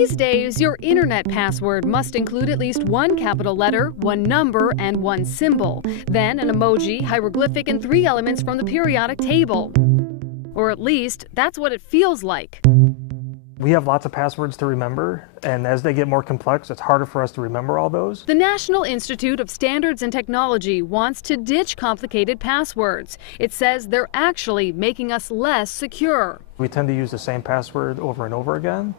These days, your internet password must include at least one capital letter, one number, and one symbol. Then an emoji, hieroglyphic, and 3 elements from the periodic table. Or at least, that's what it feels like. We have lots of passwords to remember, and as they get more complex, it's harder for us to remember all those. The National Institute of Standards and Technology wants to ditch complicated passwords. It says they're actually making us less secure. We tend to use the same password over and over again,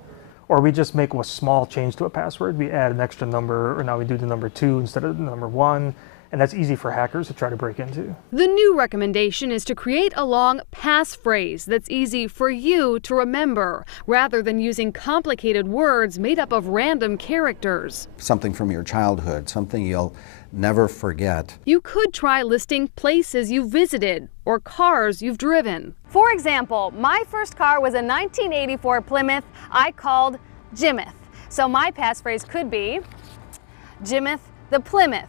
or we just make a small change to a password. We add an extra number, or now we do the number 2 instead of the number 1. And that's easy for hackers to try to break into. The new recommendation is to create a long passphrase that's easy for you to remember, rather than using complicated words made up of random characters. Something from your childhood, something you'll never forget. You could try listing places you've visited or cars you've driven. For example, my first car was a 1984 Plymouth I called Jimeth. So my passphrase could be Jimeth the Plymouth.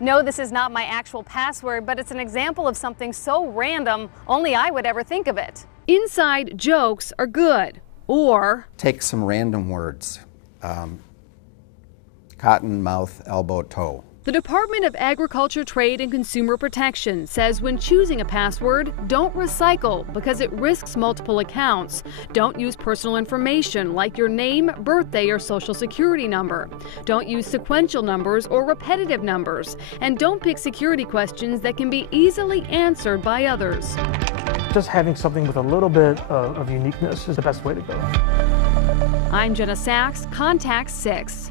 No, this is not my actual password, but it's an example of something so random, only I would ever think of it. Inside jokes are good, or take some random words. Cotton mouth, elbow, toe. The Department of Agriculture, Trade, and Consumer Protection says when choosing a password, don't recycle because it risks multiple accounts. Don't use personal information like your name, birthday, or social security number. Don't use sequential numbers or repetitive numbers. And don't pick security questions that can be easily answered by others. Just having something with a little bit of uniqueness is the best way to go. I'm Jenna Sachs, Contact 6.